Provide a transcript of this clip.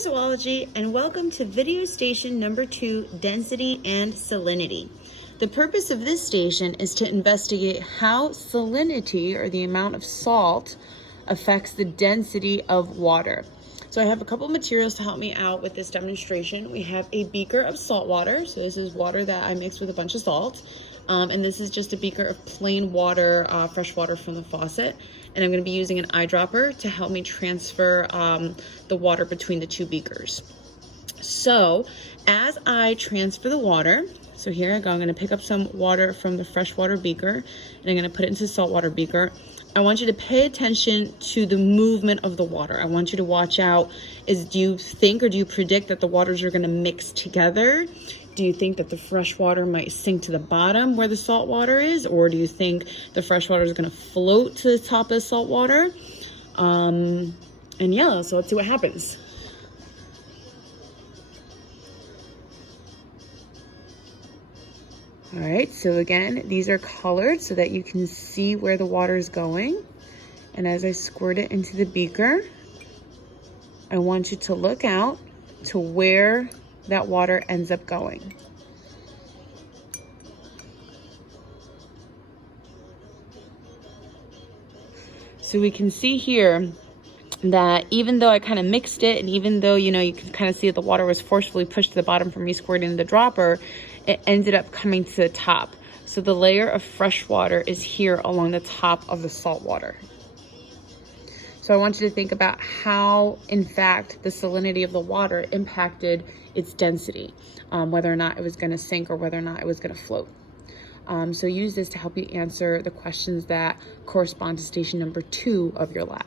zoology, and welcome to video station number 2, density and salinity. The purpose of this station is to investigate how salinity, or the amount of salt, affects the density of water. So I have a couple materials to help me out with this demonstration. We have a beaker of salt water. So this is water that I mixed with a bunch of salt. And this is just a beaker of plain water, fresh water from the faucet. And I'm going to be using an eyedropper to help me transfer the water between the two beakers. So as I transfer the water, so here I go, I'm going to pick up some water from the freshwater beaker and I'm going to put it into the saltwater beaker. I want you to pay attention to the movement of the water. I want you to watch out. Do you think or do you predict that the waters are going to mix together? Do you think that the fresh water might sink to the bottom where the salt water is? Or do you think the fresh water is going to float to the top of the salt water? And yeah, so let's see what happens. All right, so again, these are colored so that you can see where the water is going. And as I squirt it into the beaker, I want you to look out to where that water ends up going. So we can see here that even though I kind of mixed it, and even though, you can kind of see that the water was forcefully pushed to the bottom from me squirting the dropper, it ended up coming to the top. So the layer of fresh water is here along the top of the salt water. So I want you to think about how, in fact, the salinity of the water impacted its density, whether or not it was going to sink or whether or not it was going to float. So use this to help you answer the questions that correspond to station number 2 of your lab.